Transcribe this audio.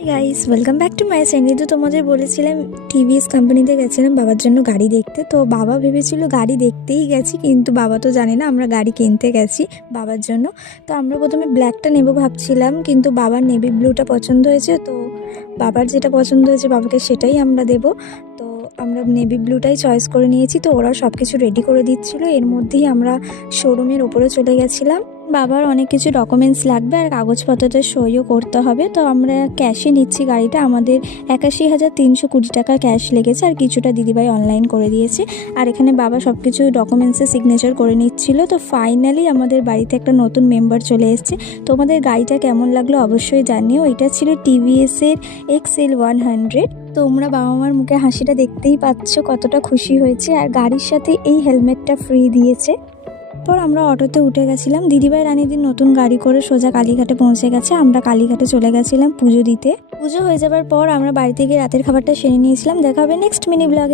Hi guys, welcome back to my channel. তো তোমাদের বলেছিলাম টিভিএস কোম্পানিতে গেছিলাম বাবার জন্য গাড়ি দেখতে। তো বাবা ভেবেছিল গাড়ি দেখতেই গেছি, কিন্তু বাবা তো জানে না আমরা গাড়ি কিনতে গেছি বাবার জন্য। তো আমরা প্রথমে ব্ল্যাকটা নেব ভাবছিলাম, কিন্তু বাবার নেভি ব্লুটা পছন্দ হয়েছে। তো বাবার যেটা পছন্দ হয়েছে বাবাকে সেটাই আমরা দেব। তো আমরা নেভি ব্লুটাই চয়েস করে নিয়েছি। তো ওরা সব কিছু রেডি করে দিচ্ছিলো, এর মধ্যেই আমরা শোরুমের ওপরে চলে গেছিলাম। বাবার অনেক কিছু ডকুমেন্টস লাগবে আর কাগজপত্রতে সইও করতে হবে। তো আমরা ক্যাশে নিচ্ছি গাড়িটা। আমাদের 81,320 টাকা ক্যাশ লেগেছে, আর কিছুটা দিদিভাই অনলাইন করে দিয়েছে। আর এখানে বাবা সব কিছু ডকুমেন্টসে সিগনেচার করে নিচ্ছিল। তো ফাইনালি আমাদের বাড়িতে একটা নতুন মেম্বার চলে এসেছে। তোমাদের গাড়িটা কেমন লাগলো অবশ্যই জানিও। এটা ছিল টিভিএসের XL100। তোমরা বাবা মার মুখে হাসিটা দেখতেই পাচ্ছ কতটা খুশি হয়েছে। আর গাড়ির সাথে এই হেলমেটটা ফ্রি দিয়েছে। পর আমরা অটোতে উঠে গেছিলাম। দিদিভাই রানীদির নতুন গাড়ি করে সোজা কালীঘাটে পৌঁছে গেছে। আমরা কালীঘাটে চলে গেছিলাম পুজো দিতে। পুজো হয়ে যাবার পর আমরা বাড়িতে গিয়ে রাতের খাবারটা সেরে নিয়েছিলাম। দেখা হবে নেক্সট মিনি ব্লগে।